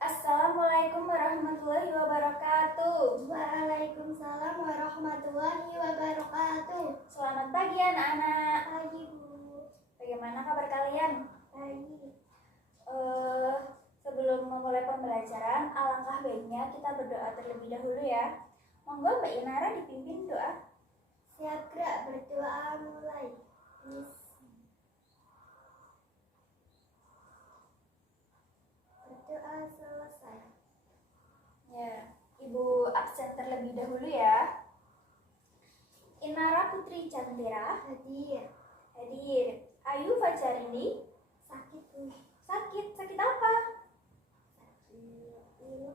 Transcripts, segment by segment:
Assalamualaikum warahmatullahi wabarakatuh. Waalaikumsalam warahmatullahi wabarakatuh. Selamat pagi anak-anak. Pagi Bu. Bagaimana kabar kalian? Pagi. Sebelum memulai pembelajaran, alangkah baiknya kita berdoa terlebih dahulu ya. Monggo Mbak Inara dipimpin doa. Siap gerak, berdoa mulai. Berdoa selesai. Ya, Ibu absen terlebih dahulu ya. Inara Putri Chandira Hadir. hadir. Ayu Fajarini Sakit Bu. sakit apa? Sakit.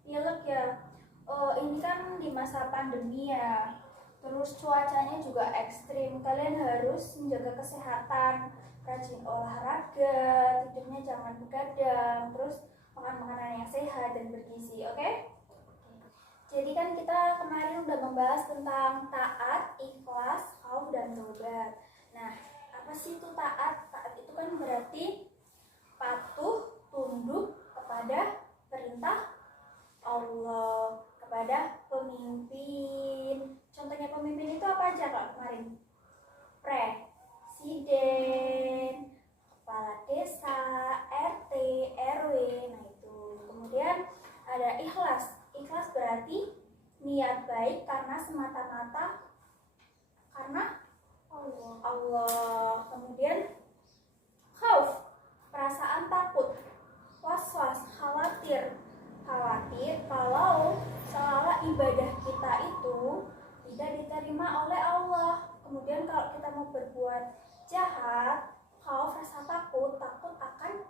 Pilek ya. Oh, ini kan di masa pandemi ya. Terus cuacanya juga ekstrim. Kalian harus menjaga kesehatan, rajin olahraga, tidurnya jangan begadang, terus makan makanan yang sehat dan bergizi, oke? Jadi kan kita kemarin udah membahas tentang taat, ikhlas, khauf, dan taubat. Nah, apa sih itu taat? Taat itu kan berarti patuh, tunduk kepada perintah Allah, kepada pemimpin. Contohnya pemimpin itu apa aja Kak kemarin? Presiden, kepala desa, RT, RW. Nah itu. Kemudian ada ikhlas. Ikhlas berarti niat baik karena semata-mata karena Allah. Kemudian khauf, perasaan takut, was-was, khawatir kalau seolah ibadah kita itu tidak diterima oleh Allah. Kemudian kalau kita mau berbuat jahat, khauf, rasa takut akan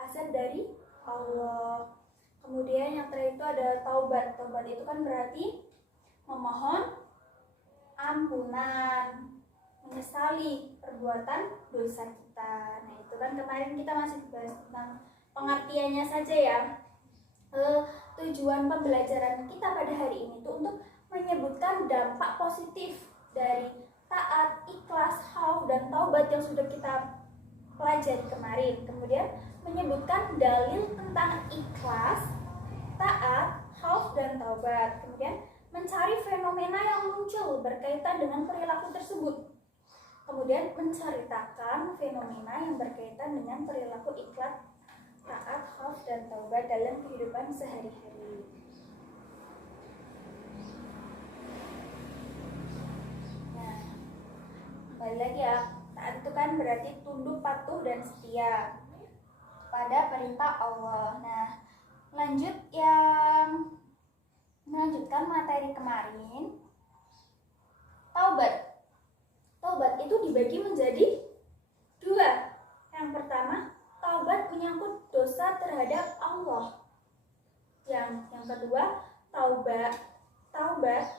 azab dari Allah. Kemudian yang terakhir itu ada taubat. Taubat itu kan berarti memohon ampunan, menyesali perbuatan dosa kita. Nah itu kan kemarin kita masih bahas tentang pengertiannya saja ya. Tujuan pembelajaran kita pada hari ini itu untuk menyebutkan dampak positif dari taat, ikhlas, khauf, dan taubat yang sudah kita pelajari kemarin. Kemudian menyebutkan dalil tentang ikhlas, taat, khauf, dan taubat. Kemudian mencari fenomena yang muncul berkaitan dengan perilaku tersebut. Kemudian menceritakan fenomena yang berkaitan dengan perilaku ikhlas, taat, khauf, dan taubat dalam kehidupan sehari-hari. Nah, kembali lagi ya, taat itu kan berarti tunduk, patuh, dan setia pada perintah Allah. Nah, melanjutkan materi kemarin, taubat. Taubat itu dibagi menjadi dua. Yang pertama, taubat menyangkut dosa terhadap Allah. Yang kedua, taubat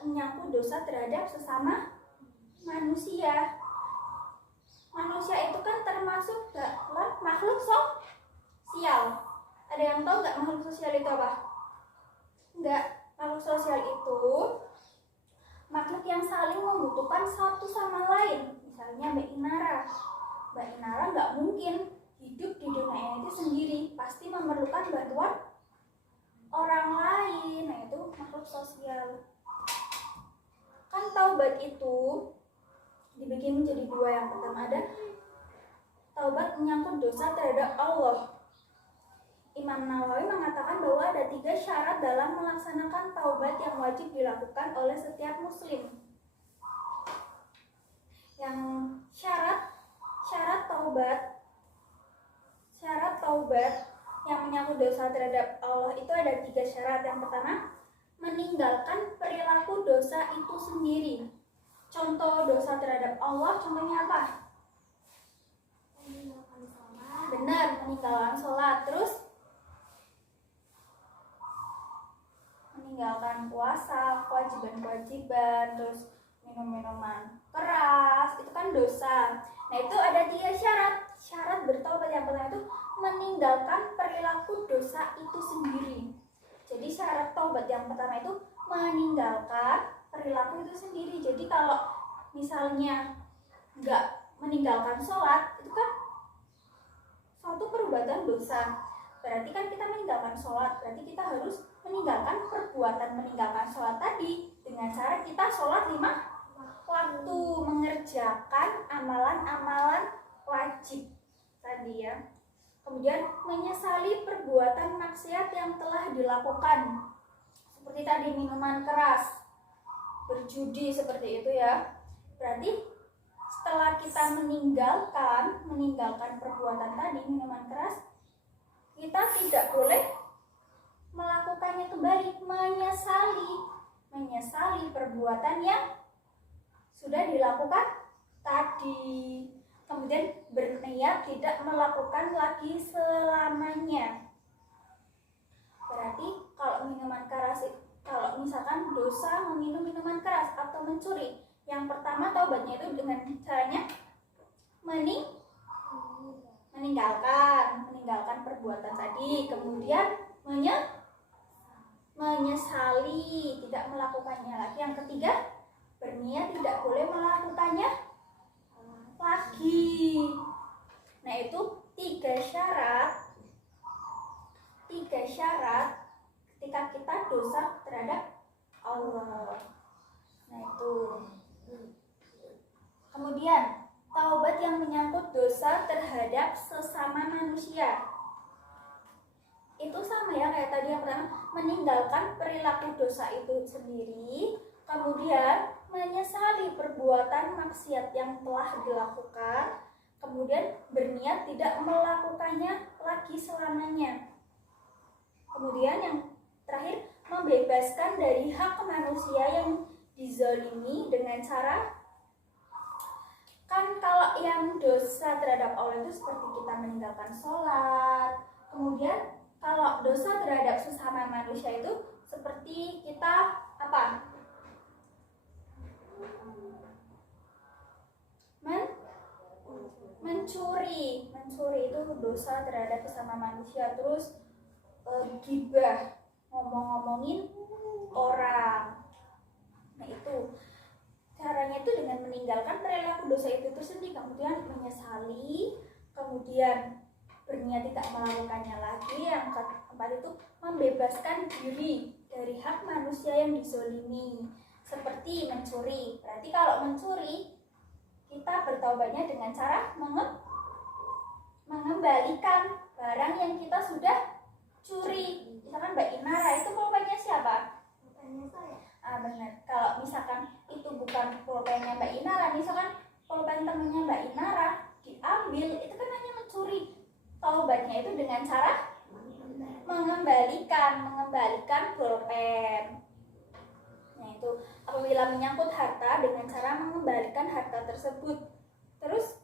menyangkut dosa terhadap sesama manusia. Manusia itu kan termasuk dalam makhluk sosial. Ada yang tahu nggak makhluk sosial itu apa? Enggak. Makhluk sosial itu makhluk yang saling membutuhkan satu sama lain. Misalnya Mbak Inara nggak mungkin hidup di dunia ini sendiri, pasti memerlukan bantuan orang lain. Nah itu makhluk sosial. Kan taubat itu dibagi menjadi dua. Yang pertama ada taubat menyangkut dosa terhadap Allah. Imam Nawawi mengatakan bahwa ada 3 syarat dalam melaksanakan taubat yang wajib dilakukan oleh setiap muslim. Yang syarat taubat yang menyangkut dosa terhadap Allah itu ada 3 syarat. Yang pertama, meninggalkan perilaku dosa itu sendiri. Contoh dosa terhadap Allah, contohnya apa? Meninggalkan sholat. Benar, meninggalkan sholat. Terus meninggalkan puasa, kewajiban-kewajiban, terus minum-minuman keras, itu kan dosa. Nah itu ada 3 syarat bertaubat. Yang pertama itu meninggalkan perilaku dosa itu sendiri. Jadi syarat taubat yang pertama itu meninggalkan perilaku itu sendiri. Jadi kalau misalnya nggak meninggalkan sholat, itu kan suatu perbuatan dosa. berarti kan kita meninggalkan sholat, berarti kita harus meninggalkan perbuatan meninggalkan sholat tadi dengan cara kita sholat 5 waktu, mengerjakan amalan-amalan wajib tadi ya. Kemudian menyesali perbuatan maksiat yang telah dilakukan, seperti tadi minuman keras, berjudi, seperti itu ya. Berarti setelah kita meninggalkan perbuatan tadi minuman keras, kita tidak boleh melakukannya kembali, menyesali perbuatan yang sudah dilakukan tadi. Kemudian berniat tidak melakukan lagi selamanya. Berarti kalau minuman keras, kalau misalkan dosa meminum minuman keras atau mencuri, yang pertama taubatnya itu dengan caranya meninggalkan perbuatan tadi, kemudian menyesali tidak melakukannya lagi. Yang ketiga, berniat tidak boleh melakukannya lagi. Nah, itu 3 syarat ketika kita dosa terhadap Allah. Nah, itu. Kemudian taubat yang menyangkut dosa terhadap sesama manusia, itu sama ya kayak tadi yang pertama, meninggalkan perilaku dosa itu sendiri, kemudian menyesali perbuatan maksiat yang telah dilakukan, kemudian berniat tidak melakukannya lagi selamanya. Kemudian yang terakhir, membebaskan dari hak manusia yang dizalimi dengan cara, kan kalau yang dosa terhadap Allah itu seperti kita meninggalkan sholat. Kemudian kalau dosa terhadap sesama manusia itu seperti kita apa? Mencuri itu dosa terhadap sesama manusia. Terus gibah, ngomong-ngomongin orang. Nah, itu caranya itu dengan meninggalkan perilaku dosa itu sendiri, kemudian menyesali, kemudian berniat tidak melakukannya lagi. Yang keempat itu membebaskan diri dari hak manusia yang dizolimi, seperti mencuri. Berarti kalau mencuri, kita bertaubatnya dengan cara mengembalikan barang yang kita sudah curi. Misalkan Mbak Inara, itu pulpennya siapa? Pulpennya saya. Benar. Kalau misalkan itu bukan pulpennya Mbak Inara, misalkan pulpen temennya Mbak Inara diambil, itu kan hanya mencuri. Taubatnya itu dengan cara mengembalikan pulpen. Nah, itu apabila menyangkut harta, dengan cara mengembalikan harta tersebut. Terus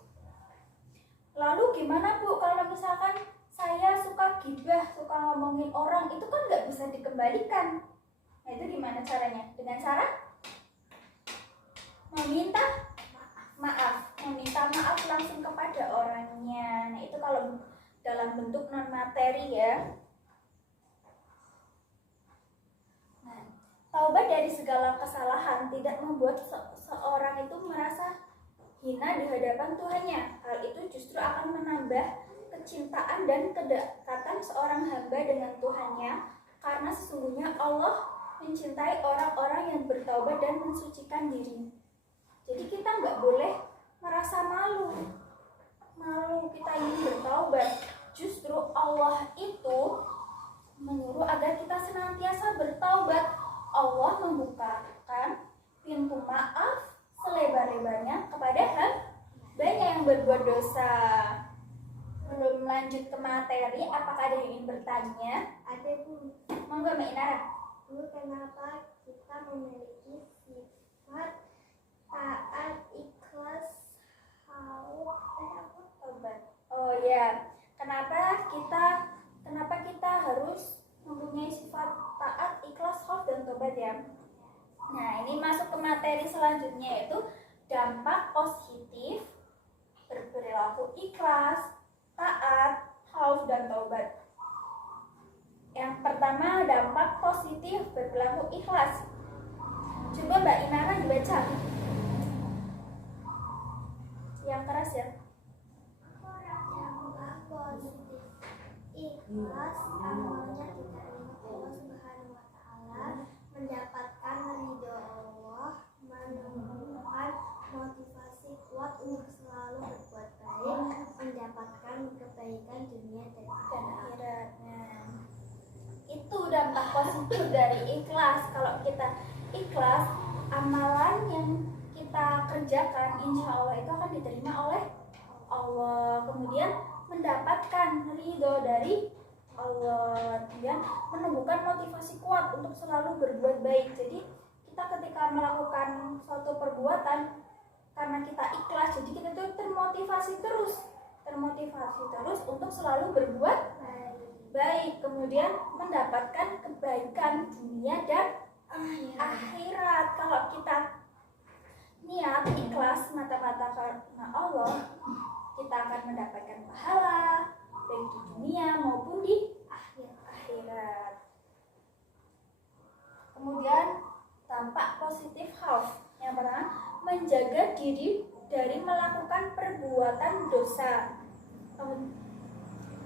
lalu gimana Bu kalau misalkan saya suka gibah, suka ngomongin orang, itu kan nggak bisa dikembalikan. Nah, itu gimana caranya? Dengan cara meminta maaf langsung kepada orangnya. Nah, itu kalau dalam bentuk non materi ya. Nah, taubat dari segala kesalahan tidak membuat seorang itu merasa hina di hadapan Tuhannya. Hal itu justru akan menambah kecintaan dan kedekatan seorang hamba dengan Tuhannya, karena sesungguhnya Allah mencintai orang-orang yang bertaubat dan mensucikan diri. Jadi kita nggak boleh merasa malu kita ingin bertaubat. Justru Allah itu menyuruh agar kita senantiasa bertaubat. Allah membukakan pintu maaf selebar-lebarnya kepada hambanya yang berbuat dosa. Belum lanjut ke materi, apakah ada yang ingin bertanya? Ada Bu. Monggo Mbak Inara. Bu, kenapa kita memiliki sifat taat, ikhlas, taubat? Oh ya, kenapa kita harus mempunyai sifat taat, ikhlas, khauf dan taubat ya? Nah, ini masuk ke materi selanjutnya, yaitu dampak positif berperilaku ikhlas, taat, khauf dan taubat. Yang pertama, dampak positif berperilaku ikhlas. Coba Mbak Inara dibaca. Yang keras ya. dampak positif ikhlas ikhlas, amalnya diterima Allah Subhanahu wa taala, mendapatkan ridho Allah, menemukan motivasi kuat untuk selalu berbuat baik, mendapatkan kebaikan dunia dan akhirat. Itu dampak positif dari ikhlas. Kalau kita ikhlas, amalan yang kita kerjakan insya Allah itu akan diterima oleh Allah, kemudian mendapatkan ridho dari Allah, kemudian menumbuhkan motivasi kuat untuk selalu berbuat baik. Jadi kita ketika melakukan suatu perbuatan karena kita ikhlas, jadi kita tuh termotivasi terus untuk selalu berbuat baik, kemudian mendapatkan kebaikan dunia dan akhirat. Kalau kita niat ikhlas mata-mata karena Allah, kita akan mendapatkan pahala baik di dunia maupun di akhirat. Kemudian dampak positif khauf. Yang pertama, menjaga diri dari melakukan perbuatan dosa.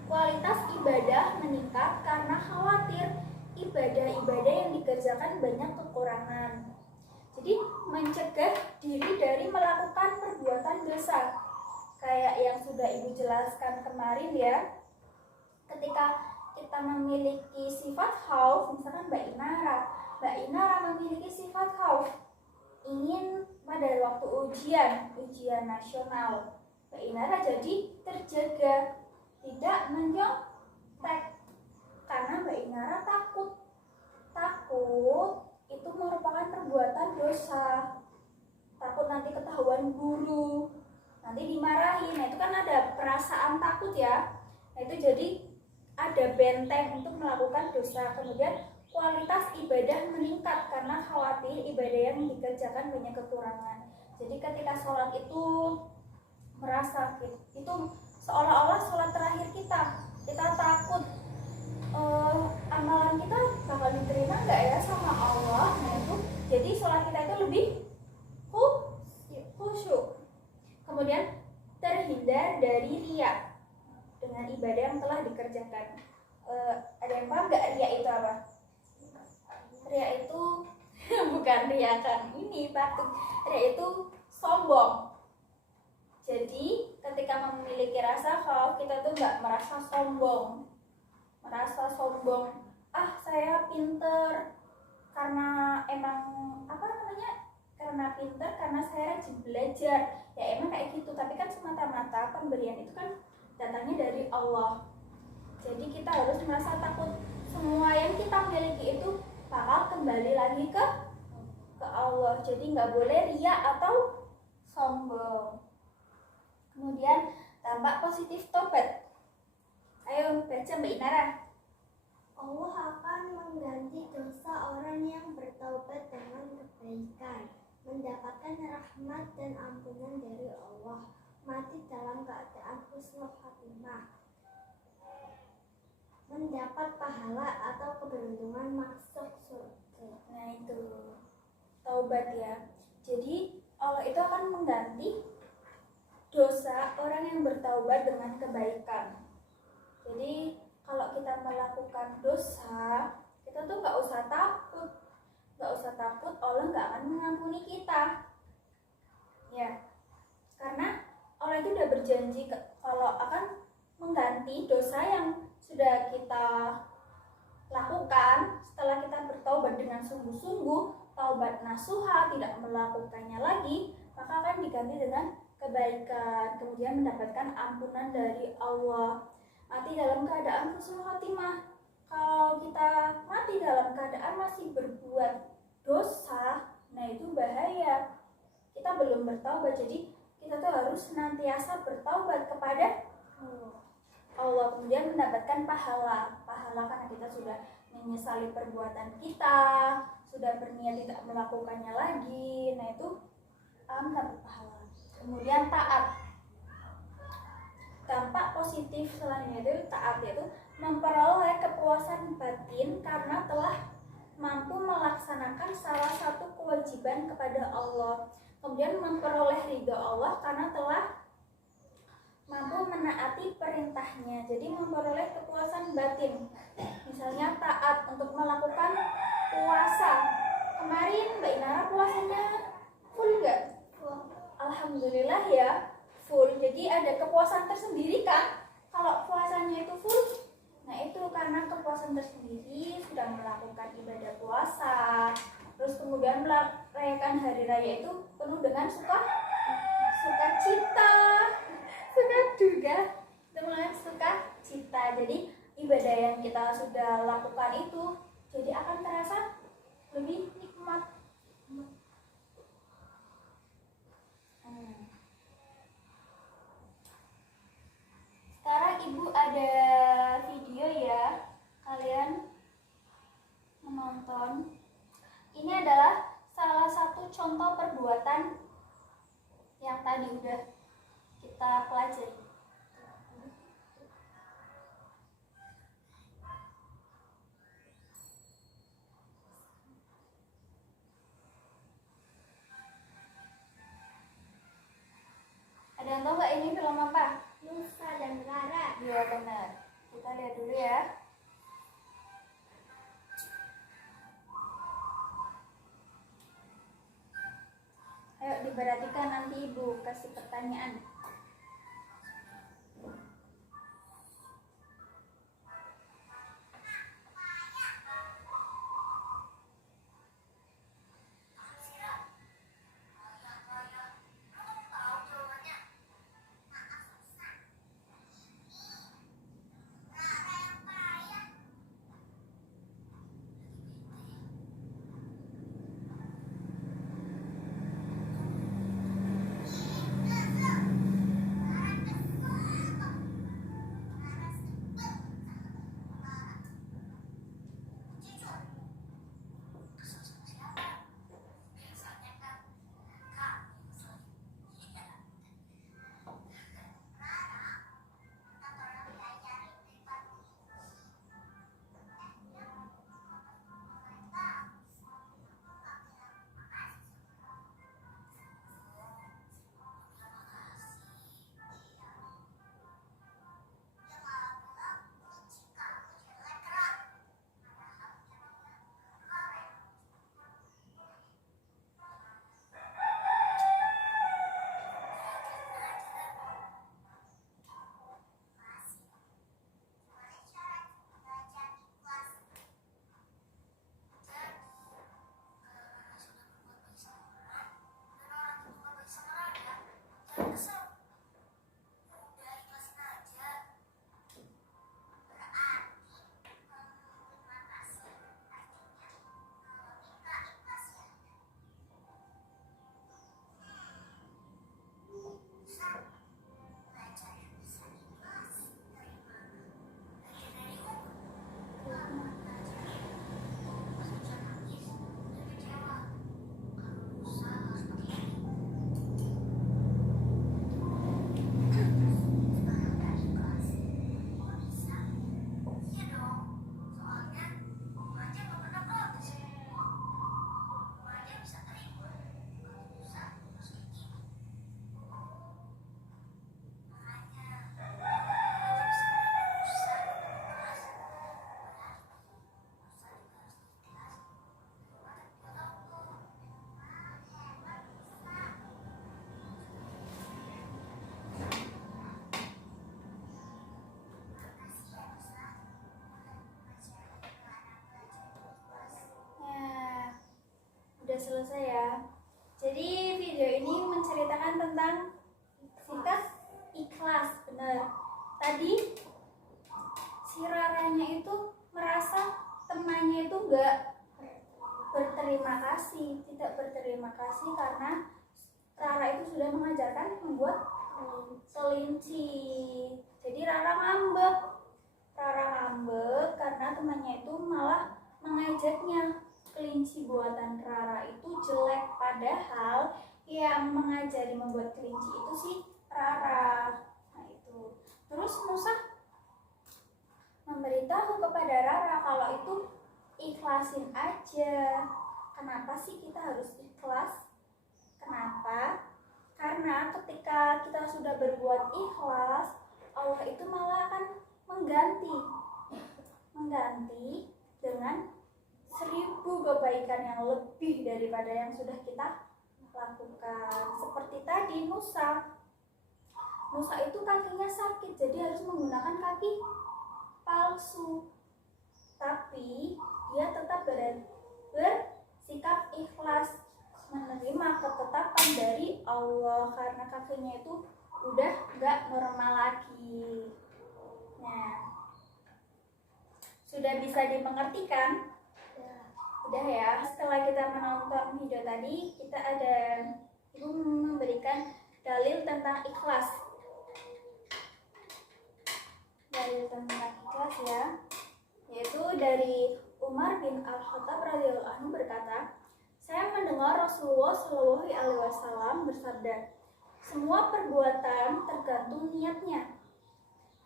Kualitas ibadah meningkat karena khawatir ibadah-ibadah yang dikerjakan banyak kekurangan. Jadi mencegah diri dari melakukan perbuatan dosa. Kayak yang sudah Ibu jelaskan kemarin ya. Ketika kita memiliki sifat khauf, misalkan Mbak Inara memiliki sifat khauf, ingin pada waktu ujian nasional, Mbak Inara jadi terjaga, tidak menyontek karena Mbak Inara takut itu merupakan perbuatan dosa, takut nanti ketahuan guru, nanti dimarahi. Nah itu kan ada perasaan takut ya. Nah itu jadi ada benteng untuk melakukan dosa. Kemudian kualitas ibadah meningkat karena khawatir ibadah yang dikerjakan banyak kekurangan. Jadi ketika sholat itu merasa itu seolah-olah sholat terakhir kita takut amalan kita bakal diterima nggak ya sama Allah. Nah itu jadi sholat kita itu lebih khusyuk. Kemudian terhindar dari riya dengan ibadah yang telah dikerjakan. Ada yang paham nggak riya itu apa? Riya itu bukan riakan ini batuk. Riya itu sombong. Jadi ketika memiliki rasa khauf, kita tuh nggak merasa sombong. Saya pinter karena emang karena pinter, karena saya rajin belajar. Ya emang kayak gitu, tapi kan semata-mata pemberian itu kan datangnya dari Allah. Jadi kita harus merasa takut semua yang kita miliki itu bakal kembali lagi ke Allah. Jadi nggak boleh riya atau sombong. Kemudian dampak positif tobat. Ayo baca Mbak Inara. Allah akan mengganti dosa orang yang bertaubat dengan kebaikan, mendapatkan rahmat dan ampunan dari Allah, mati dalam keadaan husnul khatimah, mendapat pahala atau keberuntungan masuk surga. Nah itu taubat ya. Jadi Allah itu akan mengganti dosa orang yang bertaubat dengan kebaikan. Jadi kalau kita melakukan dosa, kita tuh nggak usah takut Allah nggak akan mengampuni kita. Ya, karena Allah itu udah berjanji kalau akan mengganti dosa yang sudah kita lakukan setelah kita bertaubat dengan sungguh-sungguh, taubat nasuha, tidak melakukannya lagi, maka akan diganti dengan kebaikan, kemudian mendapatkan ampunan dari Allah. Mati dalam keadaan husnul khatimah. Kalau kita mati dalam keadaan masih berbuat dosa, nah itu bahaya. Kita belum bertaubat, jadi kita tuh harus senantiasa bertaubat kepada Allah, kemudian mendapatkan pahala karena kita sudah menyesali perbuatan kita, sudah berniat tidak melakukannya lagi. Nah itu mendapat pahala. Kemudian taat. Dampak positif selanjutnya itu taat, yaitu memperoleh kepuasan batin karena telah mampu melaksanakan salah satu kewajiban kepada Allah. Kemudian memperoleh ridho Allah karena telah mampu menaati perintahnya hikmahnya. Jadi memperoleh kepuasan batin. Misalnya taat untuk melakukan puasa. Kemarin Mbak Inara puasanya full nggak? Alhamdulillah ya, full. Jadi ada kepuasan tersendiri kan? Kalau puasanya itu full, nah itu karena kepuasan tersendiri sudah melakukan ibadah puasa. Terus kemudian merayakan hari raya itu penuh dengan sukacita, suka duga, dengan sukacita. Jadi ibadah yang kita sudah lakukan itu jadi akan terasa lebih nikmat. Sekarang ibu ada video ya, kalian menonton. Ini adalah salah satu contoh perbuatan yang tadi udah kita pelajari. Ada yang tahu nggak ini film apa? Nusa dan Rara. Iya benar. Kita lihat dulu ya. Ayo diperhatikan, nanti ibu kasih pertanyaan. Selesai ya. Jadi video ini menceritakan tentang sikap ikhlas. Benar. Tadi si Raranya itu merasa temannya itu enggak berterima kasih, tidak berterima kasih karena Rara itu sudah mengajarkan membuat kelinci. Jadi Rara ngambek karena temannya itu malah mengajaknya. Kelinci buatan Rara itu jelek, padahal yang mengajari membuat kelinci itu si Rara. Nah itu. Terus Musa memberitahu kepada Rara kalau itu ikhlasin aja. Kenapa sih kita harus ikhlas? Kenapa? Karena ketika kita sudah berbuat ikhlas, Allah itu malah akan daripada yang sudah kita lakukan. Seperti tadi Musa itu kakinya sakit, jadi harus menggunakan kaki palsu, tapi dia tetap bersikap ikhlas menerima ketetapan dari Allah karena kakinya itu udah nggak normal lagi. Nah, sudah bisa dimengertikan? Udah ya. Setelah kita menonton video tadi, kita ada Ibu memberikan dalil tentang ikhlas. Dalil tentang ikhlas ya, yaitu dari Umar bin Al-Khattab radhiyallahu anhu berkata, saya mendengar Rasulullah Shallallahu alaihi wasallam bersabda, semua perbuatan tergantung niatnya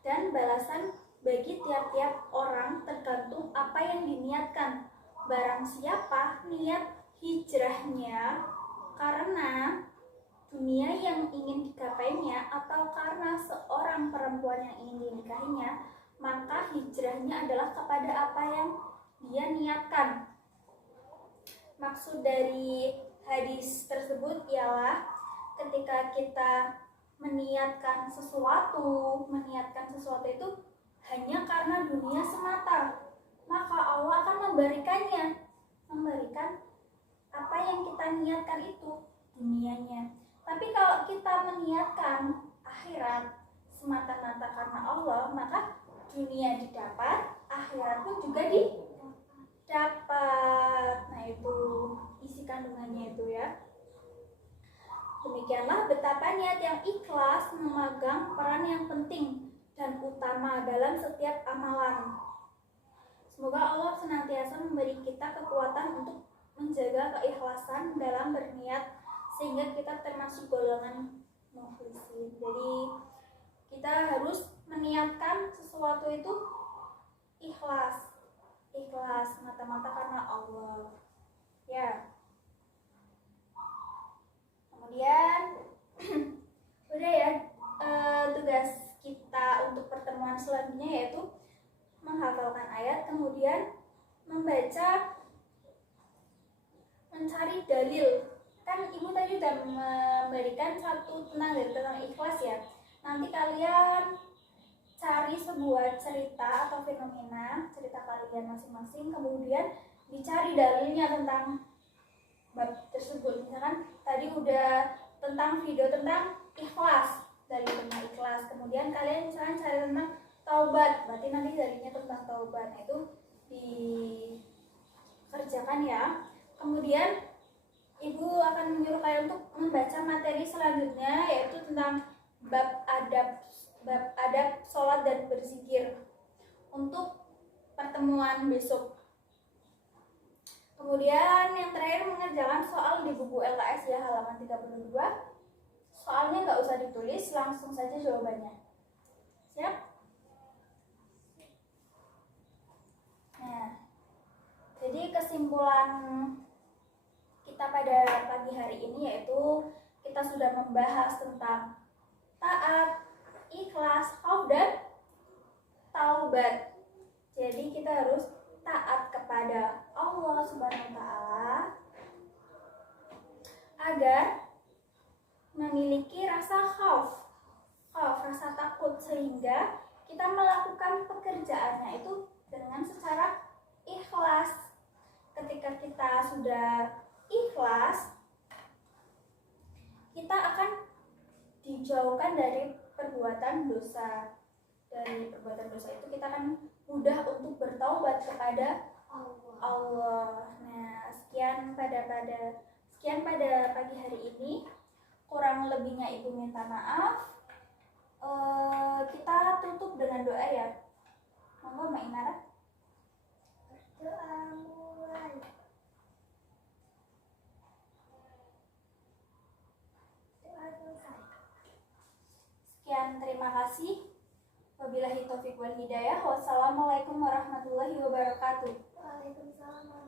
dan balasan bagi tiap-tiap orang tergantung apa yang diniatkan. Barang siapa niat hijrahnya karena dunia yang ingin digapainya atau karena seorang perempuan yang ingin dinikahinya, maka hijrahnya adalah kepada apa yang dia niatkan. Maksud dari hadis tersebut ialah ketika kita meniatkan sesuatu itu hanya karena dunia semata, maka Allah akan memberikan apa yang kita niatkan itu, dunianya. Tapi kalau kita meniatkan akhirat semata-mata karena Allah, maka dunia didapat, akhirat pun juga didapat. Nah, itu isi kandungannya itu ya. Demikianlah betapa niat yang ikhlas memegang peran yang penting dan utama dalam setiap amalan. Semoga Allah senantiasa memberi kita kekuatan untuk menjaga keikhlasan dalam berniat sehingga kita termasuk golongan mukhlisin. Jadi kita harus meniatkan sesuatu itu ikhlas mata-mata karena Allah. Ya. Kemudian udah ya, tugas kita untuk pertemuan selanjutnya yaitu menghafalkan ayat, kemudian mencari dalil. Kan Ibu tadi sudah memberikan satu tentang ikhlas ya. Nanti kalian cari sebuah cerita atau fenomena, cerita kalian masing-masing, kemudian dicari dalilnya tentang bab tersebut. Misalkan tadi udah tentang video tentang ikhlas, dari tentang ikhlas, kemudian kalian misalkan cari tentang taubat, berarti nanti dalilnya tentang taubat. Nah, itu dikerjakan ya. Kemudian Ibu akan menyuruh kalian untuk membaca materi selanjutnya, yaitu tentang bab adab sholat dan berzikir untuk pertemuan besok. Kemudian yang terakhir mengerjakan soal di buku LKS ya, halaman 32. Soalnya nggak usah ditulis, langsung saja jawabannya. Siap? Nah, jadi kesimpulan kita pada pagi hari ini yaitu kita sudah membahas tentang taat, ikhlas, khauf, dan taubat. Jadi kita harus taat kepada Allah Subhanahu wa taala agar memiliki rasa khauf, rasa takut, sehingga kita melakukan pekerjaannya itu dengan secara ikhlas. Ketika kita sudah ikhlas, kita akan dijauhkan dari perbuatan dosa. Dari perbuatan dosa itu kita akan mudah untuk bertaubat kepada Allah. Nah, sekian pada pagi hari ini. Kurang lebihnya Ibu minta maaf. Kita tutup dengan doa ya. Monggo Mbak Inara. Doa mulai. Doa selesai. Sekian, terima kasih. Wabillahi taufiq wal hidayah. Wassalamualaikum warahmatullahi wabarakatuh. Waalaikumsalam.